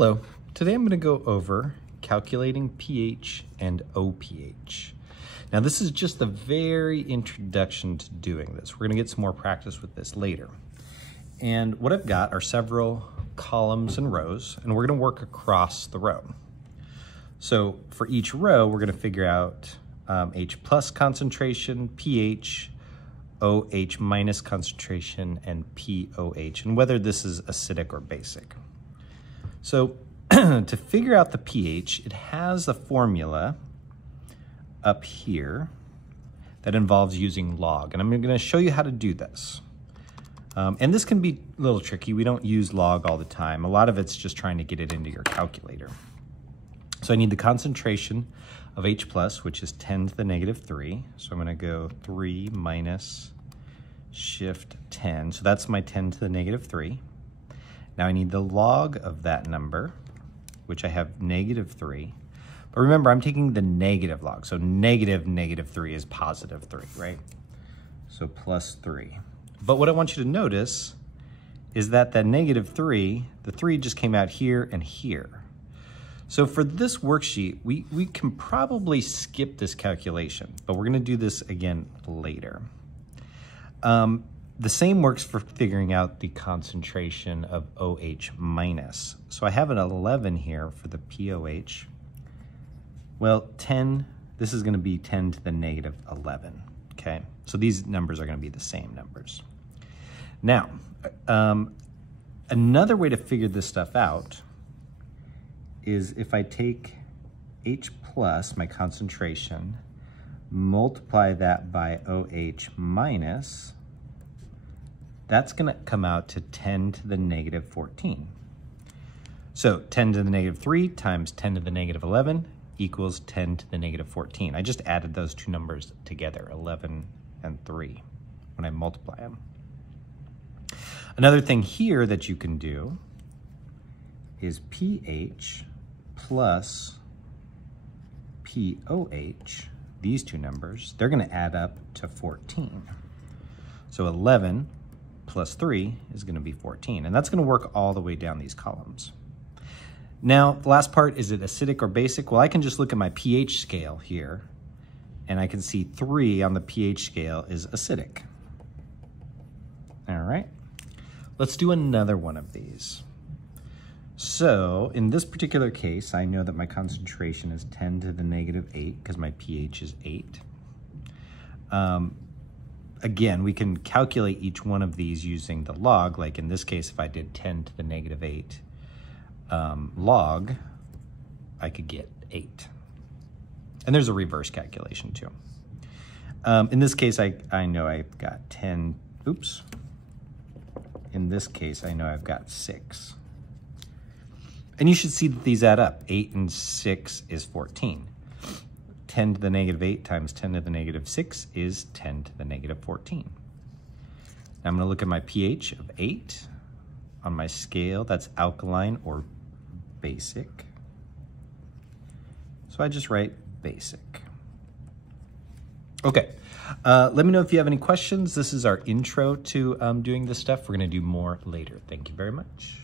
Hello, today I'm going to go over calculating pH and OPH. Now this is just the very introduction to doing this. We're going to get some more practice with this later. And what I've got are several columns and rows, and we're going to work across the row. So for each row, we're going to figure out H plus concentration, pH, OH minus concentration, and pOH, and whether this is acidic or basic. So to figure out the pH, it has a formula up here that involves using log, and I'm going to show you how to do this. And this can be a little tricky. We don't use log all the time. A lot of it's just trying to get it into your calculator. So I need the concentration of H plus, which is 10 to the negative 3. So I'm going to go 3 minus shift 10. So that's my 10 to the negative 3. Now I need the log of that number, which I have negative 3. But remember, I'm taking the negative log. So negative 3 is positive 3, right? So plus 3. But what I want you to notice is that negative 3, the 3 just came out here and here. So for this worksheet, we can probably skip this calculation, but we're gonna do this again later. The same works for figuring out the concentration of OH minus. So I have an 11 here for the pOH. Well, 10, this is gonna be 10 to the negative 11, okay? So these numbers are gonna be the same numbers. Now, another way to figure this stuff out is if I take H plus, my concentration, multiply that by OH minus, that's gonna come out to 10 to the negative 14. So 10 to the negative 3 times 10 to the negative 11 equals 10 to the negative 14. I just added those two numbers together, 11 and 3, when I multiply them. Another thing here that you can do is pH plus pOH, these two numbers, they're gonna add up to 14. So 11 plus 3 is going to be 14, and that's going to work all the way down these columns. Now, the last part, is it acidic or basic? Well, I can just look at my pH scale here, and I can see 3 on the pH scale is acidic. All right, let's do another one of these. So in this particular case, I know that my concentration is 10 to the negative 8 because my pH is 8. Again, we can calculate each one of these using the log. Like in this case, if I did 10 to the negative 8 log, I could get 8. And there's a reverse calculation too. In this case, I know I've got 10, oops. In this case, I know I've got 6. And you should see that these add up. 8 and 6 is 14. 10 to the negative 8 times 10 to the negative 6 is 10 to the negative 14. Now I'm going to look at my pH of 8. On my scale, that's alkaline or basic. So I just write basic. Okay, let me know if you have any questions. This is our intro to doing this stuff. We're going to do more later. Thank you very much.